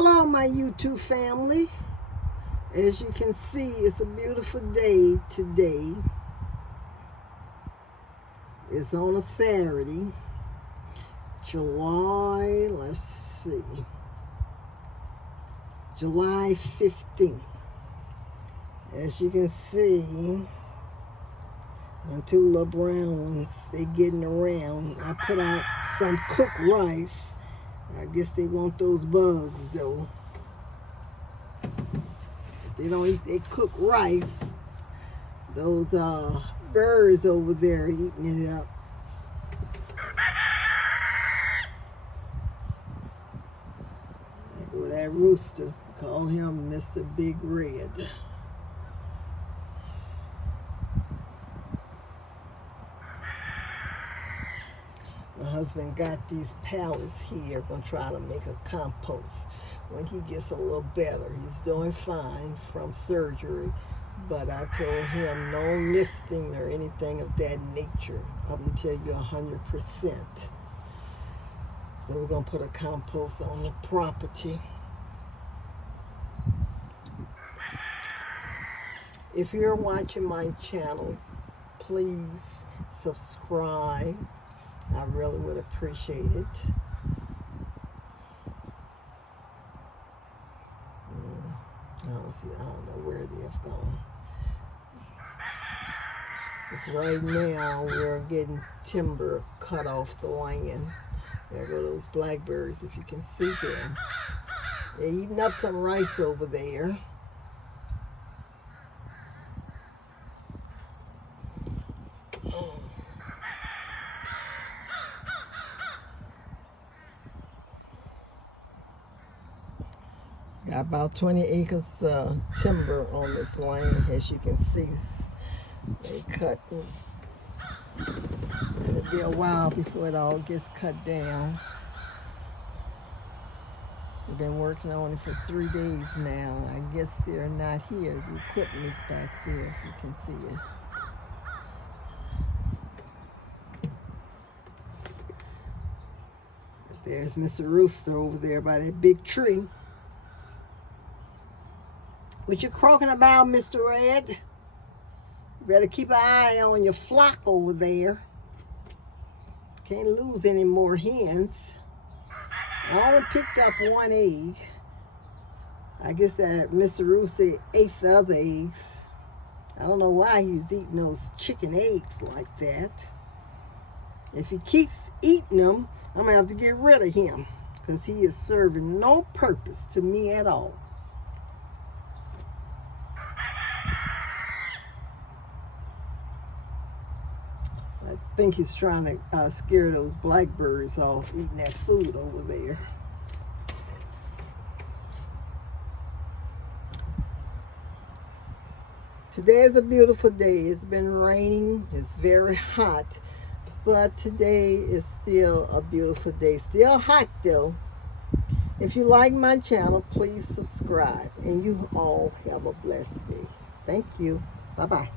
Hello, my YouTube family. As you can see, it's a beautiful day today. It's on a Saturday, July 15th. As you can see, my two little brown ones, they getting around. I put out some cooked rice. I guess they want those bugs though. If they don't eat their cooked rice, those birds over there are eating it up. There go that rooster. Call him Mr. Big Red. My husband got these pallets here. Gonna try to make a compost when he gets a little better. He's doing fine from surgery, but I told him no lifting or anything of that nature up until you're 100%. So we're gonna put a compost on the property. If you're watching my channel, please subscribe. I really would appreciate it. I don't know where they've gone. It's right now we're getting timber cut off the land. There go those blackbirds, if you can see them. They're eating up some rice over there. Got about 20 acres timber on this land, as you can see. They cut. It'll be a while before it all gets cut down. We've been working on it for 3 days now. I guess they're not here. The equipment is back there, if you can see it. There's Mr. Rooster over there by that big tree. What you croaking about, Mr. Red? You better keep an eye on your flock over there. Can't lose any more hens. I only picked up 1 egg. I guess that Mr. Rooster ate the other eggs. I don't know why he's eating those chicken eggs like that. If he keeps eating them, I'm going to have to get rid of him, because he is serving no purpose to me at all. I think he's trying to scare those blackbirds off eating that food over there. Today is a beautiful day. It's been raining. It's very hot. But today is still a beautiful day. Still hot though. If you like my channel, please subscribe. And you all have a blessed day. Thank you. Bye-bye.